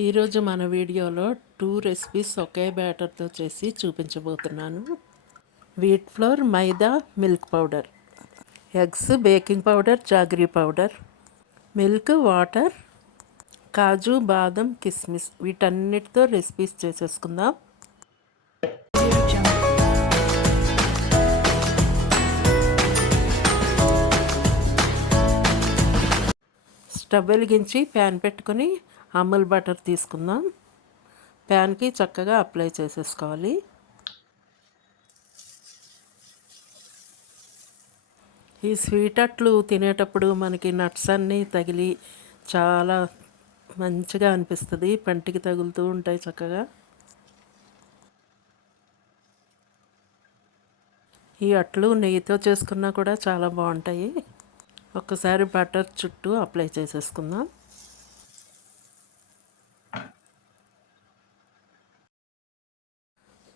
ఈరోజు మన వీడియోలో టూ రెసిపీస్ ఒకే బ్యాటర్తో చేసి చూపించబోతున్నాను. Wheat flour maida milk powder. Eggs baking powder jaggery powder. Milk water kaju badam kismis. వీటన్నిటితో రెసిపీస్ చేసేసుకుందాం. స్టవ్ వెలిగించి ప్యాన్ పెట్టుకొని అమూల్ బటర్ తీసుకుందాం. ప్యాన్కి చక్కగా అప్లై చేసేసుకోవాలి. ఈ స్వీట్ అట్లు తినేటప్పుడు మనకి నట్స్ అన్నీ తగిలి చాలా మంచిగా అనిపిస్తుంది. పంటికి తగులుతూ ఉంటాయి చక్కగా. ఈ అట్లు నెయ్యితో చేసుకున్నా కూడా చాలా బాగుంటాయి. ఒక్కసారి బటర్ చుట్టూ అప్లై చేసేసుకుందాం.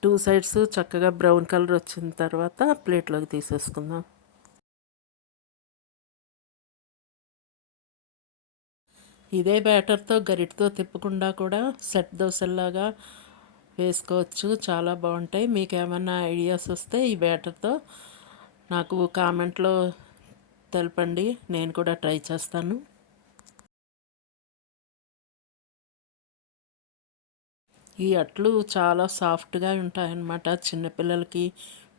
టూ సైడ్స్ చక్కగా బ్రౌన్ కలర్ వచ్చిన తర్వాత ప్లేట్లోకి తీసేసుకుందాం. ఇదే బ్యాటర్తో గరిటతో తిప్పకుండా కూడా సెట్ దోశల్లాగా వేసుకోవచ్చు. చాలా బాగుంటాయి. మీకు ఏమైనా ఐడియాస్ వస్తే ఈ బ్యాటర్తో నాకు కామెంట్లో తెలపండి. నేను కూడా ట్రై చేస్తాను. ఈ అట్లు చాలా సాఫ్ట్గా ఉంటాయన్నమాట. చిన్నపిల్లలకి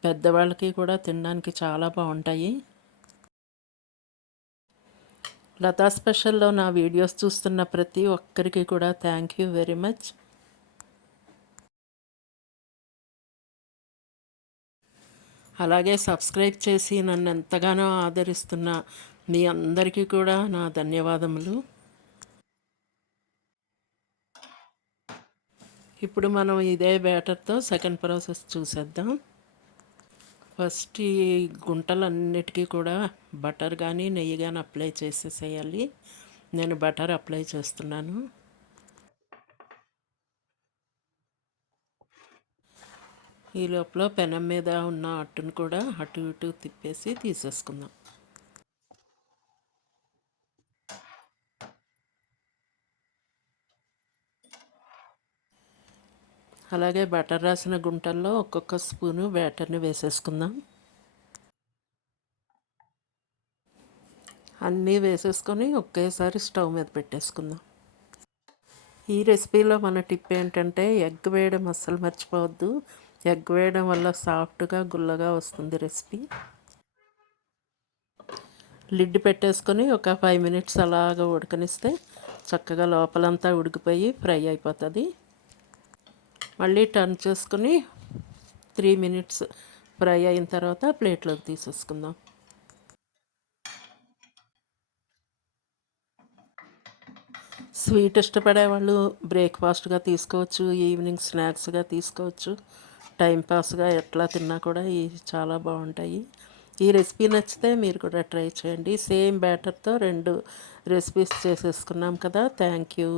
పెద్దవాళ్ళకి కూడా తినడానికి చాలా బాగుంటాయి. లతా స్పెషల్లో నా వీడియోస్ చూస్తున్న ప్రతి ఒక్కరికి కూడా థ్యాంక్ యూ వెరీ మచ్. అలాగే సబ్స్క్రైబ్ చేసి నన్ను ఎంతగానో ఆదరిస్తున్న మీ అందరికీ కూడా నా ధన్యవాదములు. ఇప్పుడు మనం ఇదే బ్యాటర్తో సెకండ్ ప్రాసెస్ చూసేద్దాం. ఫస్ట్ ఈ గుంటలన్నిటికీ కూడా బటర్ కానీ నెయ్యి కానీ అప్లై చేసేసేయాలి. నేను బటర్ అప్లై చేస్తున్నాను. ఈ లోపల పెనం మీద ఉన్న అట్టును కూడా అటు ఇటు తిప్పేసి తీసేసుకుందాం. అలాగే బటర్ రాసిన గుంటల్లో ఒక్కొక్క స్పూను బ్యాటర్ని వేసేసుకుందాం. అన్నీ వేసేసుకొని ఒకేసారి స్టవ్ మీద పెట్టేసుకుందాం. ఈ రెసిపీలో మన టిప్ ఏంటంటే ఎగ్ వేయడం అస్సలు మర్చిపోవద్దు. ఎగ్ వేయడం వల్ల సాఫ్ట్గా గుల్లగా వస్తుంది రెసిపీ. లిడ్ పెట్టేసుకొని ఒక ఫైవ్ మినిట్స్ అలాగా ఉడకనిస్తే చక్కగా లోపలంతా ఉడికిపోయి ఫ్రై అయిపోతుంది. మళ్ళీ టర్న్ చేసుకుని త్రీ మినిట్స్ ఫ్రై అయిన తర్వాత ప్లేట్లోకి తీసేసుకుందాం. స్వీట్ ఇష్టపడే వాళ్ళు బ్రేక్ఫాస్ట్గా తీసుకోవచ్చు ఈవినింగ్ స్నాక్స్గా తీసుకోవచ్చు టైంపాస్గా ఎట్లా తిన్నా కూడా ఇవి చాలా బాగుంటాయి. ఈ రెసిపీ నచ్చితే మీరు కూడా ట్రై చేయండి. సేమ్ బ్యాటర్తో రెండు రెసిపీస్ చేసేసుకున్నాం కదా. Thank you.